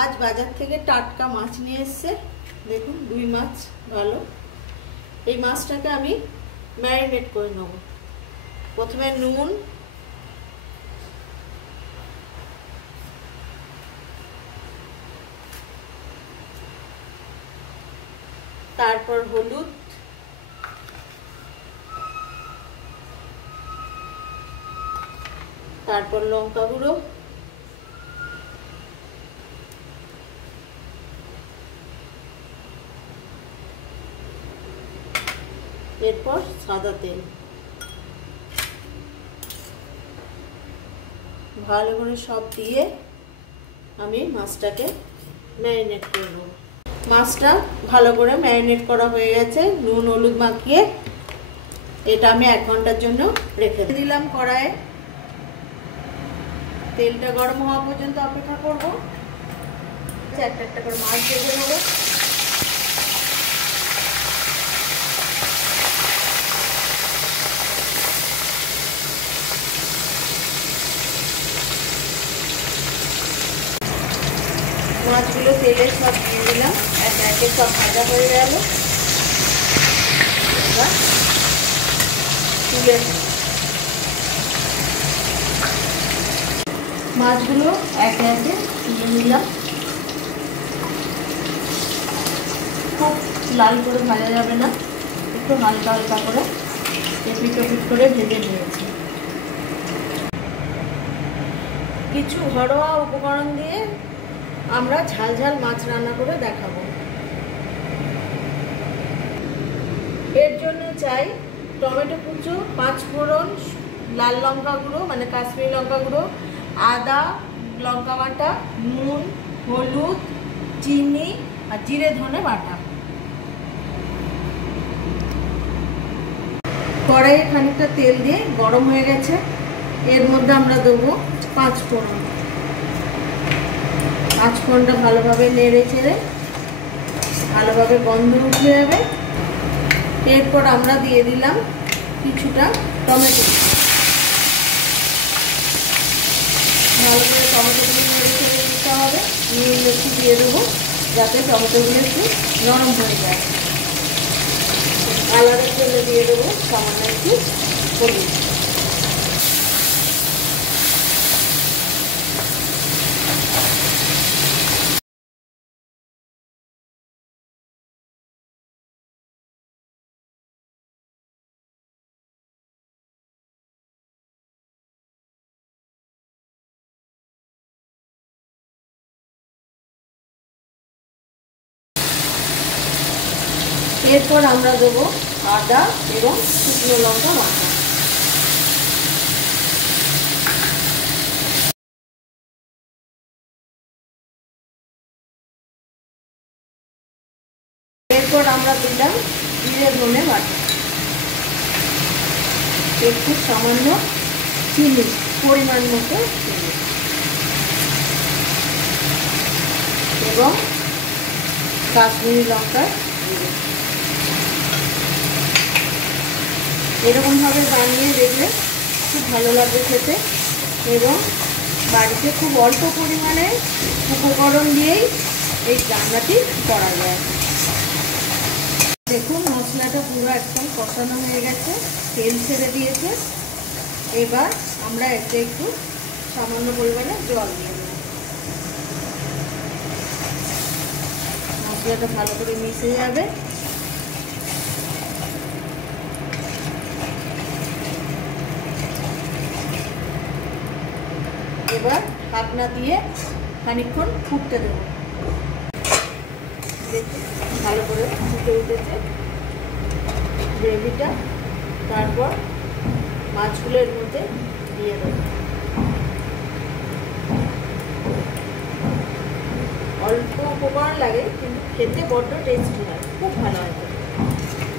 आज बाजार থেকে টাটকা মাছ নিয়ে এসেছে। দেখুন রুই মাছ ভালো। এই মাছটাকে আমি ম্যারিনেট করে নেব। প্রথমে নুন, তারপর হলুদ, তারপর লঙ্কা গুঁড়ো, এরপর সাদা তেল ভালো করে সব দিয়ে আমি মাছটাকে ম্যারিনেট করব। মাছটা ভালো করে ম্যারিনেট করা হয়ে গেছে নুন হলুদ মাখিয়ে। এটা আমি 1 ঘন্টার জন্য রেখে দিলাম। কড়াইয়ে তেলটা গরম হওয়া পর্যন্ত অপেক্ষা করব। একটা একটা করে মাছ ভেজে নেব। মাছগুলো তেলে সব দিয়ে দিলাম। এক একে সব ভাজা হয়ে গেল। এবার তুলে মাছগুলো একে একে তুলে নিলাম। খুব লাল করে ভাজা যাবে না, একটু হালকা হালকা করে এপিট ওপিট করে ভেজে নিয়েছি। কিছু ঘরোয়া উপকরণ দিয়ে আমরা ঝাল ঝাল মাছ রান্না করে দেখাবো। এর জন্য চাই টমেটো কুচো, 5 ফোড়ন, লাল লঙ্কা গুঁড়ো মানে কাশ্মীরি লঙ্কা গুঁড়ো, আদা লঙ্কা বাটা, নুন হলুদ চিনি আর জিরে ধনে বাটা। কড়াইয়ে খানিকটা তেল দিয়ে গরম হয়ে গেছে। এর মধ্যে আমরা দেবো 5 ফোড়ন। 5 ফোড়নটা ভালোভাবে নেড়ে চেড়ে ভালোভাবে গন্ধ উঠে যাবে। এরপর আমরা দিয়ে দিলাম কিছুটা টমেটো। ভালো করে টমেটোগুলো নেড়ে চেড়ে দিতে হবে। নুন একটু দিয়ে দেবো যাতে টমেটোগুলো একটু নরম হয়ে যায়। কালারের জন্য দিয়ে দেবো সামান্য একটু হলুদ। এরপর আমরা দেবো আদা এবং শুকনো লঙ্কা বাটা। এরপর আমরা দিলাম জিরে ধনে বাটা, একটু সামান্য চিনি পরিমাণ মতো এবং কাশ্মীরি লঙ্কার গুঁড়ো। এরকমভাবে বানিয়ে দেখলে খুব ভালো লাগবে খেতে এবং বাড়িতে খুব অল্প পরিমাণে উপকরণ দিয়েই এই রান্নাটি করা যায়। দেখুন মশলাটা পুরো একদম কষানো হয়ে গেছে, তেল ছেড়ে দিয়েছে। এবার আমরা এতে একটু সামান্য পরিমাণে জল দিয়ে দেব। মশলাটা ভালো করে মিশে যাবে। এবার ঢাকনা দিয়ে খানিকক্ষণ ফুটতে দেবো। ভালো করে ফুটে উঠেছে গ্রেভিটা। তারপর মাছগুলো এর মধ্যে দিয়ে দেবো। অল্প উপকরণ লাগে কিন্তু খেতে বড্ড টেস্টি হয়, খুব ভালো হয়।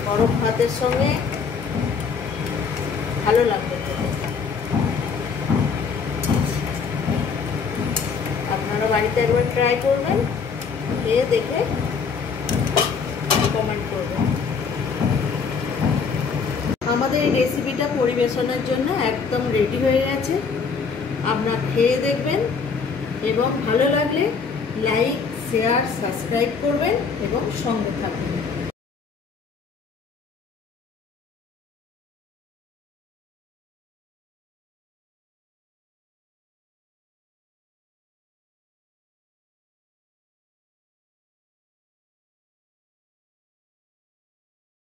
গরম ভাতের সঙ্গে ভালো লাগবে। আপনারা বাড়িতে একবার ট্রাই করবেন, খেয়ে দেখে কমেন্ট করবেন। আমাদের এই রেসিপিটা পরিবেশনের জন্য একদম রেডি হয়ে গেছে। আপনারা খেয়ে দেখবেন এবং ভালো লাগলে লাইক শেয়ার সাবস্ক্রাইব করবেন এবং সঙ্গে থাকবেন।